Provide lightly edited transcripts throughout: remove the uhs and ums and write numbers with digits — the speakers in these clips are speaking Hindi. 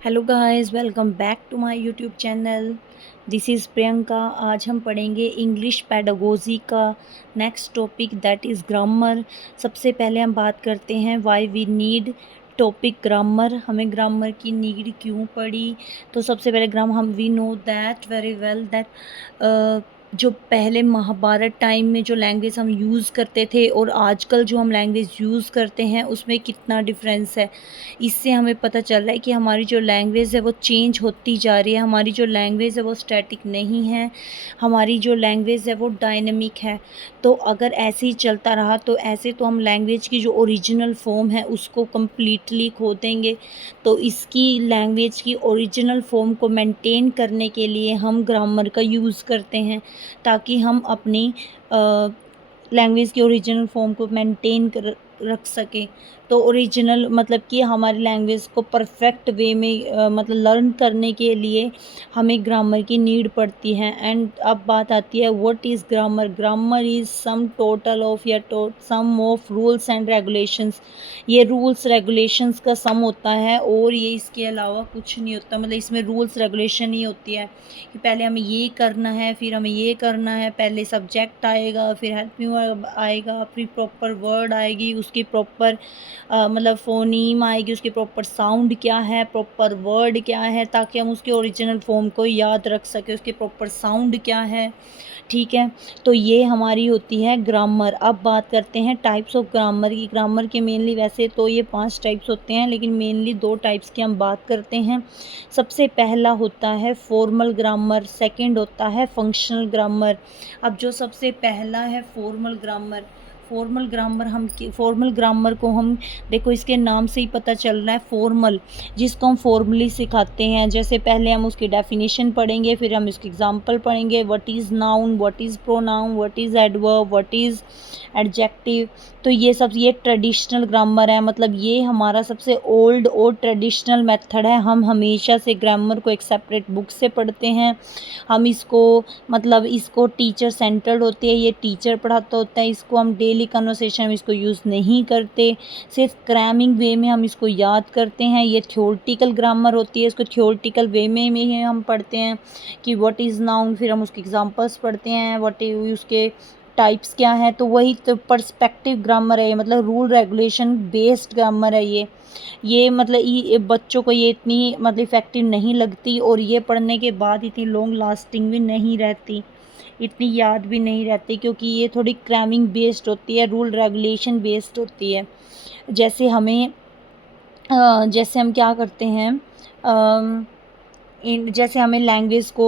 Hello guys, welcome back to my YouTube channel. This is Priyanka. आज हम पढ़ेंगे इंग्लिश पेडागोजी का next topic that is grammar. सबसे पहले हम बात करते हैं why we need topic grammar. हमें ग्रामर की नीड क्यों पड़ी। तो सबसे पहले हम we know that very well that जो पहले महाभारत टाइम में जो लैंग्वेज हम यूज़ करते थे और आजकल जो हम लैंग्वेज यूज़ करते हैं उसमें कितना डिफरेंस है। इससे हमें पता चल रहा है कि हमारी जो लैंग्वेज है वो चेंज होती जा रही है। हमारी जो लैंग्वेज है वो स्टैटिक नहीं है, हमारी जो लैंग्वेज है वो डायनेमिक है। तो अगर ऐसे ही चलता रहा तो ऐसे तो हम लैंग्वेज की जो ओरिजिनल फॉर्म है उसको कम्प्लीटली खो देंगे। तो इसकी लैंग्वेज की ओरिजिनल फॉर्म को मेंटेन करने के लिए हम ग्रामर का यूज़ करते हैं, ताकि हम अपनी लैंग्वेज की ओरिजिनल फॉर्म को मेंटेन कर रख सकें। तो ओरिजिनल मतलब कि हमारी लैंग्वेज को परफेक्ट वे में मतलब लर्न करने के लिए हमें ग्रामर की नीड पड़ती है। एंड अब बात आती है what is grammar. Grammar is sum total of या सम ऑफ रूल्स एंड रेगुलेशंस। ये रूल्स रेगुलेशंस का सम होता है और ये इसके अलावा कुछ नहीं होता। मतलब इसमें रूल्स रेगुलेशन ही होती है कि पहले हमें ये करना है, फिर हमें ये करना है। पहले सब्जेक्ट आएगा, फिर हेल्पिंग वर्ब आएगा, फिर प्रॉपर वर्ड आएगी, उसकी प्रॉपर मतलब फ़ोनीम आएगी, उसकी प्रॉपर साउंड क्या है, प्रॉपर वर्ड क्या है, ताकि हम उसके ओरिजिनल फॉर्म को याद रख सकें, उसके प्रॉपर साउंड क्या है। ठीक है, तो ये हमारी होती है ग्रामर। अब बात करते हैं टाइप्स ऑफ ग्रामर की। ग्रामर के मेनली वैसे तो ये 5 टाइप्स होते हैं, लेकिन मेनली 2 टाइप्स की हम बात करते हैं। सबसे पहला होता है फॉर्मल ग्रामर, सेकंड होता है फंक्शनल ग्रामर। अब जो सबसे पहला है फॉर्मल ग्रामर, फॉर्मल ग्रामर को हम देखो इसके नाम से ही पता चल रहा है फॉर्मल, जिसको हम फॉर्मली सिखाते हैं। जैसे पहले हम उसकी डेफिनेशन पढ़ेंगे, फिर हम इसके एग्जांपल पढ़ेंगे। What is noun, what is pronoun, what is adverb, what is adjective. तो ये ट्रेडिशनल ग्रामर है। मतलब ये हमारा सबसे ओल्ड और ट्रेडिशनल मेथड है। हम हमेशा से ग्रामर को एक सेपरेट बुक से पढ़ते हैं। हम इसको मतलब इसको टीचर सेंटर्ड होती है, ये टीचर पढ़ाता होता है। इसको हम डेली कन्वर्सेशन में इसको यूज़ नहीं करते, सिर्फ क्रैमिंग वे में हम इसको याद करते हैं। ये थ्योरेटिकल ग्रामर होती है, इसको थ्योरेटिकल वे में ही हम पढ़ते हैं कि व्हाट इज़ नाउन, फिर हम उसके एग्जांपल्स पढ़ते हैं, व्हाट उसके टाइप्स क्या है। तो वही तो पर्सपेक्टिव ग्रामर है, मतलब रूल रेगुलेशन बेस्ड ग्रामर है ये मतलब ये बच्चों को ये इतनी मतलब इफ़ेक्टिव नहीं लगती, और ये पढ़ने के बाद इतनी लॉन्ग लास्टिंग भी नहीं रहती, इतनी याद भी नहीं रहती, क्योंकि ये थोड़ी क्रैमिंग बेस्ड होती है, रूल रेगुलेशन बेस्ड होती है। जैसे जैसे हम क्या करते हैं, जैसे हमें लैंग्वेज को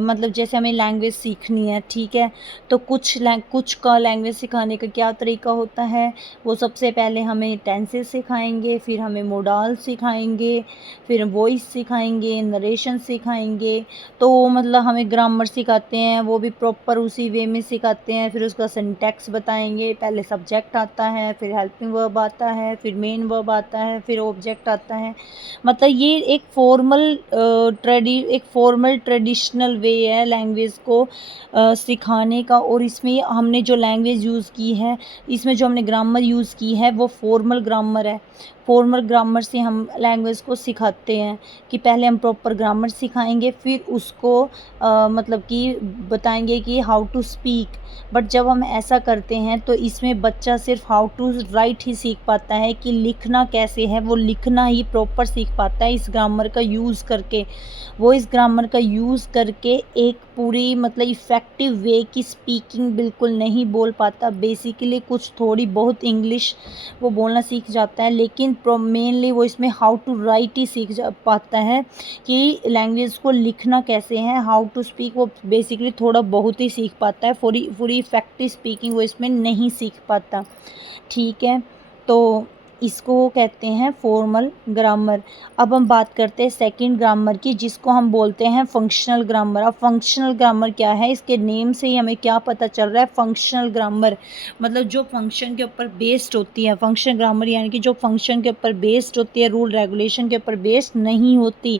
मतलब जैसे हमें लैंग्वेज सीखनी है, ठीक है। तो कुछ का लैंग्वेज सिखाने का क्या तरीका होता है। वो सबसे पहले हमें टेंसेस सिखाएंगे, फिर हमें मोडाल सिखाएंगे, फिर वॉइस सिखाएंगे, नरेशन सिखाएंगे। तो वो मतलब हमें ग्रामर सिखाते हैं, वो भी प्रॉपर उसी वे में सिखाते हैं। फिर उसका सिंटैक्स बताएंगे। पहले सब्जेक्ट आता है, फिर हेल्पिंग वर्ब आता है, फिर मेन वर्ब आता है, फिर ऑब्जेक्ट आता है। मतलब ये एक फॉर्मल ट्रेडिशनल वे है लैंग्वेज को सिखाने का। और इसमें हमने जो लैंग्वेज यूज़ की है, इसमें जो हमने ग्रामर यूज़ की है वो फॉर्मल ग्रामर है। फॉर्मल ग्रामर से हम लैंग्वेज को सिखाते हैं कि पहले हम प्रॉपर ग्रामर सिखाएंगे, फिर उसको मतलब कि बताएंगे कि हाउ टू स्पीक। बट जब हम ऐसा करते हैं तो इसमें बच्चा सिर्फ हाउ टू राइट ही सीख पाता है, कि लिखना कैसे है वो लिखना ही प्रॉपर सीख पाता है इस ग्रामर का यूज़ करके। वो इस ग्रामर का यूज़ करके एक पूरी मतलब इफ़ेक्टिव वे की स्पीकिंग बिल्कुल नहीं बोल पाता। बेसिकली कुछ थोड़ी बहुत इंग्लिश वो बोलना सीख जाता है, लेकिन मेनली वो इसमें हाउ टू राइट ही सीख पाता है कि लैंग्वेज को लिखना कैसे है। हाउ टू स्पीक वो बेसिकली थोड़ा बहुत ही सीख पाता है, पूरी इफ़ेक्टिव स्पीकिंग वो इसमें नहीं सीख पाता, ठीक है। तो इसको कहते हैं फॉर्मल ग्रामर। अब हम बात करते हैं सेकंड ग्रामर की, जिसको हम बोलते हैं फंक्शनल ग्रामर। अब फंक्शनल ग्रामर क्या है, इसके नेम से ही हमें क्या पता चल रहा है। फंक्शनल ग्रामर मतलब जो फंक्शन के ऊपर बेस्ड होती है। फंक्शनल ग्रामर यानी कि जो फंक्शन के ऊपर बेस्ड होती है, रूल रेगुलेशन के ऊपर बेस्ड नहीं होती।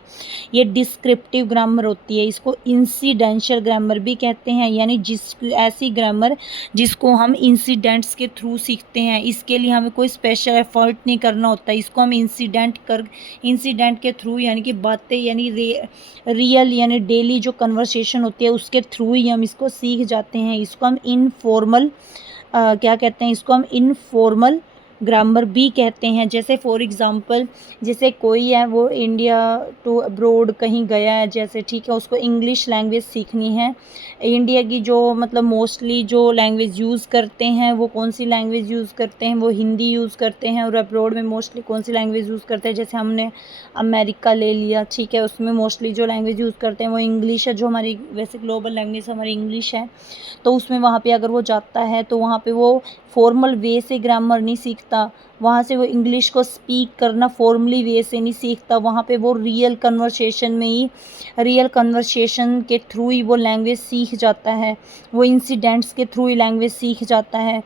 ये डिस्क्रिप्टिव ग्रामर होती है। इसको इंसिडेंशियल ग्रामर भी कहते हैं, यानी ऐसी ग्रामर जिसको हम इंसिडेंट्स के थ्रू सीखते हैं। इसके लिए हमें कोई स्पेशल एफर्ट हर्ट नहीं करना होता, इसको हम इंसिडेंट के थ्रू यानी कि बातें यानी रियल यानी डेली जो कन्वर्सेशन होती है उसके थ्रू ही हम इसको सीख जाते हैं। इसको हम इनफॉर्मल क्या कहते हैं, इसको हम इनफॉर्मल ग्रामर भी कहते हैं। जैसे फॉर एग्ज़ाम्पल, जैसे कोई है वो इंडिया टू अब्रोड कहीं गया है जैसे, ठीक है, उसको इंग्लिश लैंग्वेज सीखनी है। इंडिया की जो मतलब मोस्टली जो लैंग्वेज यूज़ करते हैं वो कौन सी लैंग्वेज यूज़ करते हैं, वो हिंदी यूज़ करते हैं। और अब्रोड में मोस्टली कौन सी लैंग्वेज यूज़ करते हैं, जैसे हमने अमेरिका ले लिया, ठीक है, उसमें मोस्टली जो लैंग्वेज यूज़ करते हैं वो इंग्लिश है, जो हमारी वैसे ग्लोबल लैंग्वेज हमारी इंग्लिश है। तो उसमें वहाँ पे अगर वो जाता है तो वहाँ पे वो फॉर्मल वे से ग्रामर नहीं सीखता, वहाँ से वो इंग्लिश को स्पीक करना फॉर्मली वे से नहीं सीखता, वहाँ पे वो रियल कन्वर्सेशन में ही रियल कन्वर्सेशन के थ्रू ही वो लैंग्वेज सीख जाता है, वो इंसिडेंट्स के थ्रू ही लैंग्वेज सीख जाता है।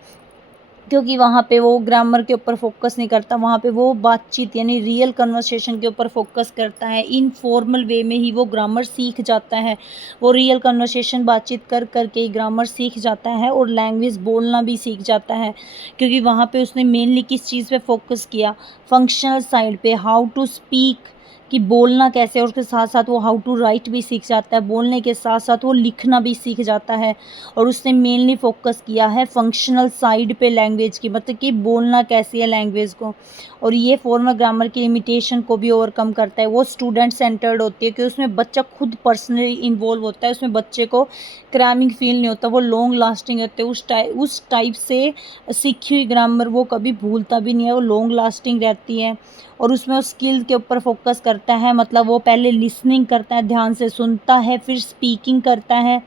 क्योंकि वहाँ पे वो ग्रामर के ऊपर फोकस नहीं करता, वहाँ पे वो बातचीत यानी रियल कन्वर्सेशन के ऊपर फोकस करता है। इनफॉर्मल वे में ही वो ग्रामर सीख जाता है, वो रियल कन्वर्सेशन बातचीत कर कर के ग्रामर सीख जाता है और लैंग्वेज बोलना भी सीख जाता है। क्योंकि वहाँ पे उसने मेनली किस चीज़ पे फोकस किया, फंक्शनल साइड पे, हाउ टू स्पीक, कि बोलना कैसे, और उसके साथ साथ वो हाउ टू राइट भी सीख जाता है, बोलने के साथ साथ वो लिखना भी सीख जाता है। और उसने मेनली फोकस किया है फंक्शनल साइड पे लैंग्वेज की, मतलब कि बोलना कैसी है लैंग्वेज को। और ये फॉर्मल ग्रामर की लिमिटेशन को भी ओवरकम करता है। वो स्टूडेंट सेंटर्ड होती है कि उसमें बच्चा खुद पर्सनली इन्वॉल्व होता है, उसमें बच्चे को क्रैमिंग फील नहीं होता, वो लॉन्ग लास्टिंग रहते हैं। उस टाइप से सीखी हुई ग्रामर वो कभी भूलता भी नहीं है, वो लॉन्ग लास्टिंग रहती है। और उसमें वो स्किल के ऊपर फोकस करता है, मतलब वो पहले लिसनिंग करता है, ध्यान से सुनता है, फिर स्पीकिंग करता है,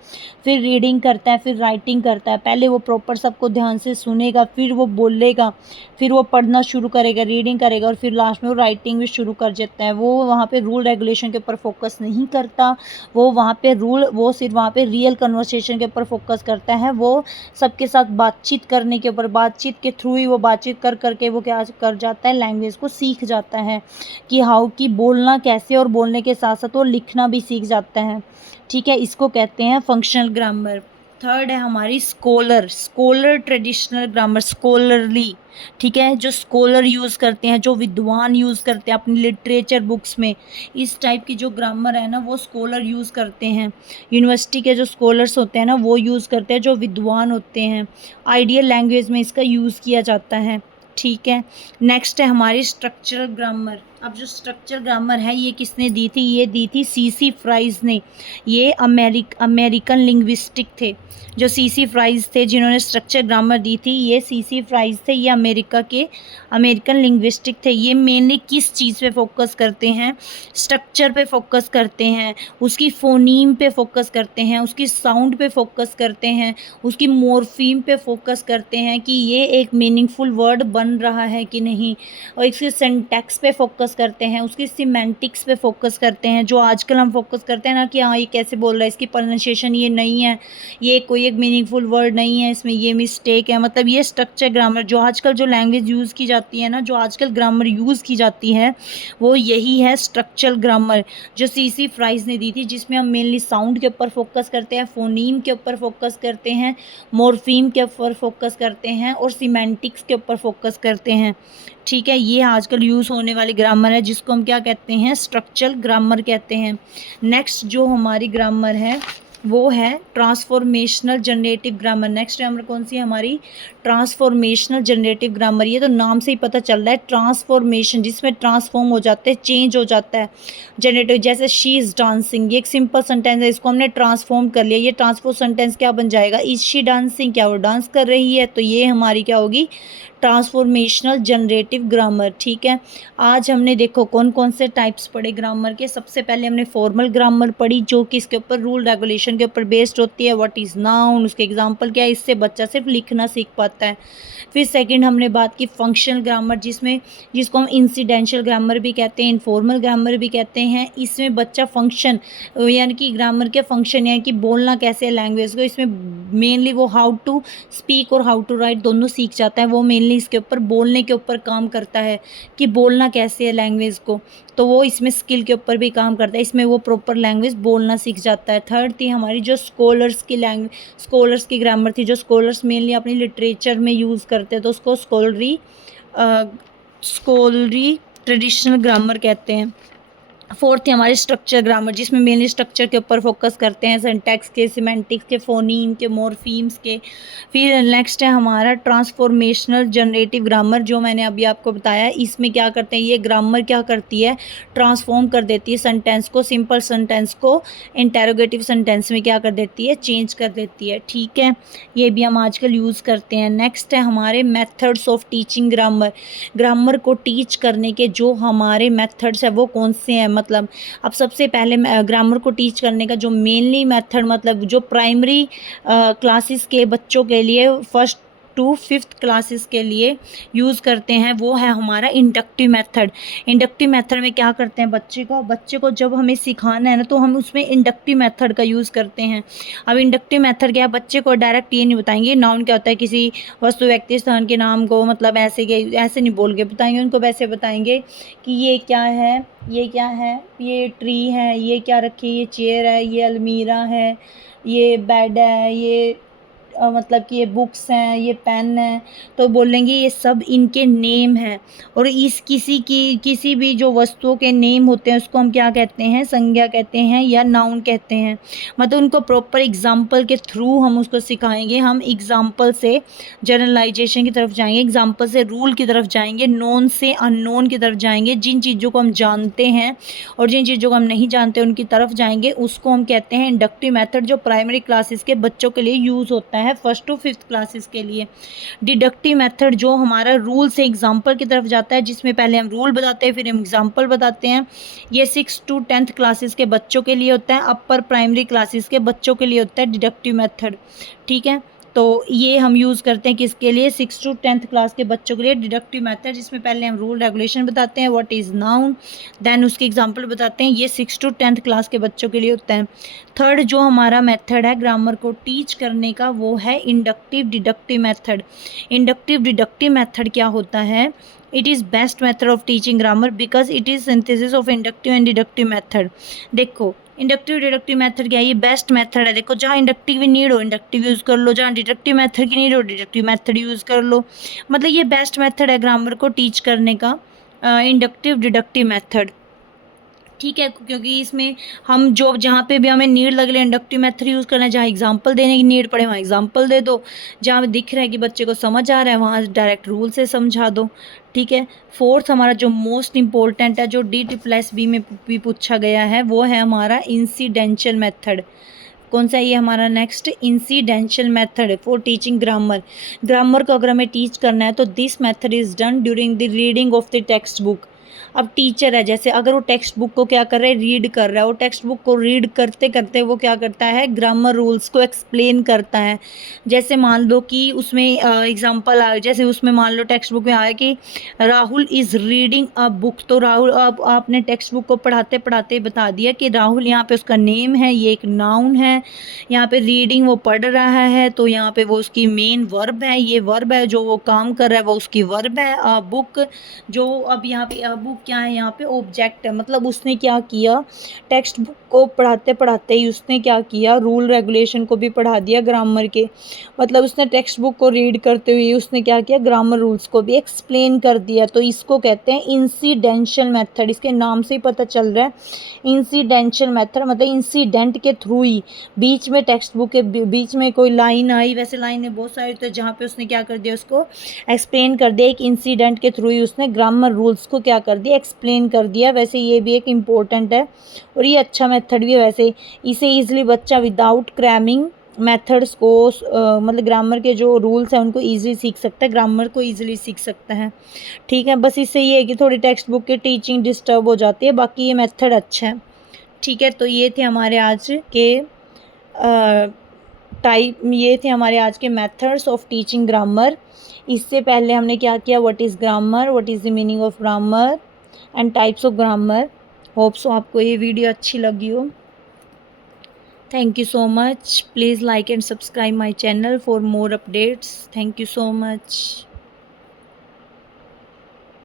फिर रीडिंग करता है, फिर राइटिंग करता है। पहले वो प्रॉपर सबको ध्यान से सुनेगा, फिर वो बोलेगा, फिर वो पढ़ना शुरू करेगा, रीडिंग करेगा, और फिर लास्ट में वो राइटिंग भी शुरू कर देता है। वो वहाँ पे रूल रेगुलेशन के ऊपर फोकस नहीं करता, वो सिर्फ वहाँ पे रियल कन्वर्सेशन के ऊपर फोकस करता है। वो सबके साथ बातचीत करने के ऊपर, बातचीत के थ्रू ही वो बातचीत कर करके वो क्या कर जाता है, लैंग्वेज को सीख जाता है कि हाउ की बोलना कैसे, और बोलने के साथ साथ वो लिखना भी सीख जाता है। ठीक है, इसको कहते हैं फंक्शनल ग्रामर। थर्ड है हमारी स्कॉलर ट्रेडिशनल ग्रामर, स्कॉलरली, ठीक है, जो स्कॉलर यूज़ करते हैं, जो विद्वान यूज़ करते हैं अपनी लिटरेचर बुक्स में, इस टाइप की जो ग्रामर है ना वो स्कॉलर यूज़ करते हैं। यूनिवर्सिटी के जो स्कॉलर्स होते हैं ना वो यूज़ करते हैं, जो विद्वान होते हैं। आइडियल लैंग्वेज में इसका यूज़ किया जाता है। ठीक है, नेक्स्ट है हमारी स्ट्रक्चरल ग्रामर। अब जो स्ट्रक्चरल ग्रामर है ये किसने दी थी, ये दी थी सीसी फ्राइज ने। ये अमेरिकन लिंग्विस्टिक थे, जो सीसी फ्राइज थे जिन्होंने स्ट्रक्चर ग्रामर दी थी, ये सीसी फ्राइज थे। ये अमेरिकन लिंग्विस्टिक थे। ये मेनली किस चीज़ पे फोकस करते हैं, स्ट्रक्चर पे फोकस करते हैं, उसकी फोनीम पे फोकस करते हैं, उसकी साउंड पे फोकस करते हैं, उसकी मॉर्फीम पे फोकस करते हैं कि ये एक मीनिंगफुल वर्ड बन रहा है कि नहीं, और इसके सिंटैक्स पे फोकस करते हैं, उसकी सिमेंटिक्स पे फोकस करते हैं। जो आजकल हम फोकस करते हैं ना कि हाँ ये कैसे बोल रहा है, इसकी प्रोनाउंसिएशन ये नहीं है, ये कोई एक मीनिंगफुल वर्ड नहीं है, इसमें ये मिस्टेक है, मतलब ये स्ट्रक्चर ग्रामर जो आजकल जो लैंग्वेज यूज़ की जाती है ना, जो आजकल ग्रामर यूज़ की जाती है वो यही है स्ट्रक्चरल ग्रामर, जो सीसी फ्राइज ने दी थी, जिसमें हम मेनली साउंड के ऊपर फोकस करते हैं, फोनीम के ऊपर फोकस करते हैं, मॉर्फीम के ऊपर फोकस करते हैं, और सिमेंटिक्स के ऊपर फोकस करते हैं। ठीक है, ये आजकल यूज़ होने वाली ग्रामर है जिसको हम क्या कहते हैं, स्ट्रक्चरल ग्रामर कहते हैं। नेक्स्ट जो हमारी ग्रामर है वो है transformational generative grammar. Next grammar कौन सी है हमारी, ट्रांसफॉर्मेशनल जनरेटिव ग्रामर। ये तो नाम से ही पता चल रहा है, ट्रांसफॉर्मेशन, जिसमें ट्रांसफॉर्म हो जाते हैं, चेंज हो जाता है। जनरेटिव जैसे शी इज़ डांसिंग, ये एक सिंपल सेंटेंस है, इसको हमने ट्रांसफॉर्म कर लिया, ये ट्रांसफॉर्म सेंटेंस क्या बन जाएगा, इज शी डांसिंग, क्या वो डांस कर रही है, तो ये हमारी क्या होगी, ट्रांसफॉर्मेशनल जनरेटिव ग्रामर। ठीक है, आज हमने देखो कौन कौन से टाइप्स पढ़े ग्रामर के। सबसे पहले हमने फॉर्मल ग्रामर पढ़ी जो कि इसके ऊपर रूल रेगुलेशन के ऊपर बेस्ड होती है, व्हाट इज़ नाउन, उसके एग्जांपल क्या है, इससे बच्चा सिर्फ लिखना सीख पाता है। फिर सेकंड हमने बात की फंक्शनल ग्रामर, जिसको हम इंसिडेंशियल ग्रामर भी कहते हैं, इनफॉर्मल ग्रामर भी कहते हैं। इसमें बच्चा फंक्शन यानी कि ग्रामर के फंक्शन यानी कि बोलना कैसे है लैंग्वेज को, इसमें मेनली वो हाउ टू स्पीक और हाउ टू राइट दोनों सीख जाता है। वो मेनली इसके ऊपर बोलने के ऊपर काम करता है कि बोलना कैसे है लैंग्वेज को, तो वो इसमें स्किल के ऊपर भी काम करता है, इसमें वो प्रॉपर लैंग्वेज बोलना सीख जाता है। थर्ड थी हमारी जो स्कॉलर्स की ग्रामर थी, जो स्कॉलर्स मेनली अपनी लिटरेचर में यूज़ करते हैं, तो उसको स्कॉलरी स्कॉलरी ट्रेडिशनल ग्रामर कहते हैं। फोर्थ है हमारे स्ट्रक्चर ग्रामर, जिसमें मेनली स्ट्रक्चर के ऊपर फोकस करते हैं, सिंटैक्स के, सिमेंटिक्स के, फोनीम के, मॉर्फीम्स के। फिर नेक्स्ट है हमारा ट्रांसफॉर्मेशनल जनरेटिव ग्रामर, जो मैंने अभी आपको बताया। इसमें क्या करते हैं, ये ग्रामर क्या करती है, ट्रांसफॉर्म कर देती है सेंटेंस को, सिंपल सेंटेंस को इंटेरोगेटिव सेंटेंस में क्या कर देती है, चेंज कर देती है। ठीक है, ये भी हम आजकल यूज़ करते हैं। नेक्स्ट है हमारे methods of teaching grammar. Grammar को टीच करने के जो हमारे मेथड्स है वो कौन से हैं, मतलब अब सबसे पहले ग्रामर को टीच करने का जो मेनली मेथड, मतलब जो प्राइमरी क्लासेस के बच्चों के लिए, फर्स्ट टू फिफ्थ क्लासेस के लिए यूज़ करते हैं, वो है हमारा इंडक्टिव मेथड। इंडक्टिव मेथड में क्या करते हैं, बच्चे को जब हमें सिखाना है ना, तो हम उसमें इंडक्टिव मेथड का यूज़ करते हैं। अब इंडक्टिव मेथड क्या है, बच्चे को डायरेक्ट ये नहीं बताएंगे नाउन क्या होता है, किसी वस्तु व्यक्ति स्थान के नाम को, मतलब ऐसे नहीं बोल के बताएंगे उनको, वैसे बताएंगे कि ये क्या है, ये क्या है, ये ट्री है, ये क्या रखी, ये चेयर है, ये अलमीरा है, ये बेड है, ये मतलब कि ये बुक्स हैं, ये पेन है, तो बोलेंगे ये सब इनके नेम हैं। और इस किसी भी जो वस्तुओं के नेम होते हैं उसको हम क्या कहते हैं, संज्ञा कहते हैं या नाउन कहते हैं। मतलब उनको प्रॉपर एग्जाम्पल के थ्रू हम उसको सिखाएंगे। हम एग्जाम्पल से जनरलाइजेशन की तरफ जाएंगे, एग्जाम्पल से रूल की तरफ जाएंगे, नोन से अननोन की तरफ जाएंगे। जिन चीज़ों को हम जानते हैं और जिन चीज़ों को हम नहीं जानते उनकी तरफ जाएंगे, उसको हम कहते हैं इंडक्टिव मेथड, जो प्राइमरी क्लासेस के बच्चों के लिए यूज़ होता है, फर्स्ट टू फिफ्थ क्लासेस के लिए। डिडक्टिव मेथड जो हमारा रूल से एग्जाम्पल की तरफ जाता है, जिसमें पहले हम रूल बताते हैं फिर हम एग्जाम्पल बताते हैं। ये 6 to 10th क्लासेस के बच्चों के लिए होता है, अपर प्राइमरी क्लासेस के बच्चों के लिए होता है डिडक्टिव मेथड। ठीक है, तो ये हम यूज़ करते हैं किसके लिए, 6 to 10th क्लास के बच्चों के लिए डिडक्टिव मेथड, जिसमें पहले हम रूल रेगुलेशन बताते हैं, व्हाट इज़ नाउन, देन उसके एग्जांपल बताते हैं। ये 6 to 10th क्लास के बच्चों के लिए होता है। थर्ड जो हमारा मेथड है ग्रामर को टीच करने का, वो है inductive deductive method. Inductive deductive method क्या होता है, it is best method of teaching grammar because it is synthesis of inductive and deductive method. देखो इंडक्टिव डिडक्टिव मेथड क्या है, ये बेस्ट मेथड है। देखो जहाँ इंडक्टिव नीड हो इंडक्टिव यूज़ कर लो, जहाँ डिडक्टिव मेथड की नीड हो डिडक्टिव मेथड यूज़ कर लो। मतलब ये बेस्ट मेथड है ग्रामर को टीच करने का, इंडक्टिव डिडक्टिव मेथड। ठीक है, क्योंकि इसमें हम जो जहाँ पे भी हमें नीड लग रही है इंडक्टिव मेथड यूज़ करना है, जहाँ एग्जांपल देने की नीड पड़े वहाँ एग्जांपल दे दो, जहाँ दिख रहा है कि बच्चे को समझ आ रहा है वहाँ डायरेक्ट रूल से समझा दो। ठीक है, फोर्थ हमारा जो मोस्ट इंपॉर्टेंट है, जो DSSB में भी पूछा गया है, वो है हमारा इंसिडेंशियल मेथड। कौन सा, ये हमारा next incidental method for teaching grammar. Grammar को अगर हमें टीच करना है तो this method is done during the reading of the text book. अब टीचर है, जैसे अगर वो टेक्स्ट बुक को क्या कर रहा है, रीड कर रहा है, वो टेक्स्ट बुक को रीड करते करते वो क्या करता है, ग्रामर रूल्स को एक्सप्लेन करता है। जैसे मान लो कि उसमें एग्जांपल आ, जैसे उसमें मान लो टेक्स्ट बुक में आया कि Rahul is reading a book, तो राहुल, अब आपने टेक्स्ट बुक को पढ़ाते पढ़ाते बता दिया कि राहुल, यहाँ पे उसका नेम है, ये एक नाउन है, यहाँ पे रीडिंग वो पढ़ रहा है, तो यहाँ पे वो उसकी मेन वर्ब है, ये वर्ब है, जो वो काम कर रहा है वो उसकी वर्ब है। अ बुक, जो अब यहाँ पे अ बुक क्या है, यहाँ पे ऑब्जेक्ट है। मतलब उसने क्या किया, टेक्स्ट बुक को पढ़ाते पढ़ाते ही उसने क्या किया, रूल रेगुलेशन को भी पढ़ा दिया ग्रामर के। मतलब उसने टेक्स्ट बुक को रीड करते हुए उसने क्या किया, ग्रामर रूल्स को भी एक्सप्लेन कर दिया। तो इसको कहते हैं इंसिडेंशियल मेथड। इसके नाम से ही पता चल रहा है इंसिडेंशियल मेथड, मतलब इंसिडेंट के थ्रू ही, बीच में टेक्स्ट बुक के बीच में कोई लाइन आई, वैसे लाइनें बहुत सारी, तो जहाँ पे उसने क्या कर दिया, उसको एक्सप्लेन कर दिया। एक इंसिडेंट के थ्रू ही उसने ग्रामर रूल्स को क्या कर दिया, एक्सप्लेन कर दिया। वैसे ये भी एक इम्पोर्टेंट है और ये अच्छा मेथड भी है। वैसे इसे ईजिली बच्चा विदाउट क्रैमिंग मेथड्स को मतलब ग्रामर के जो रूल्स हैं उनको ईजिली सीख सकता है, ग्रामर को ईजिली सीख सकता है। ठीक है, बस इससे ये है कि थोड़ी टेक्स्ट बुक की टीचिंग डिस्टर्ब हो जाती है, बाकी ये मेथड अच्छा है। ठीक है, तो ये थे हमारे आज के ये थे हमारे आज के मेथड्स ऑफ टीचिंग ग्रामर। इससे पहले हमने क्या किया, what is grammar, what is the meaning of grammar and types of grammar. Hope so आपको ये वीडियो अच्छी लगी हो। Thank you so much. Please like and subscribe my channel for more updates. Thank you so much.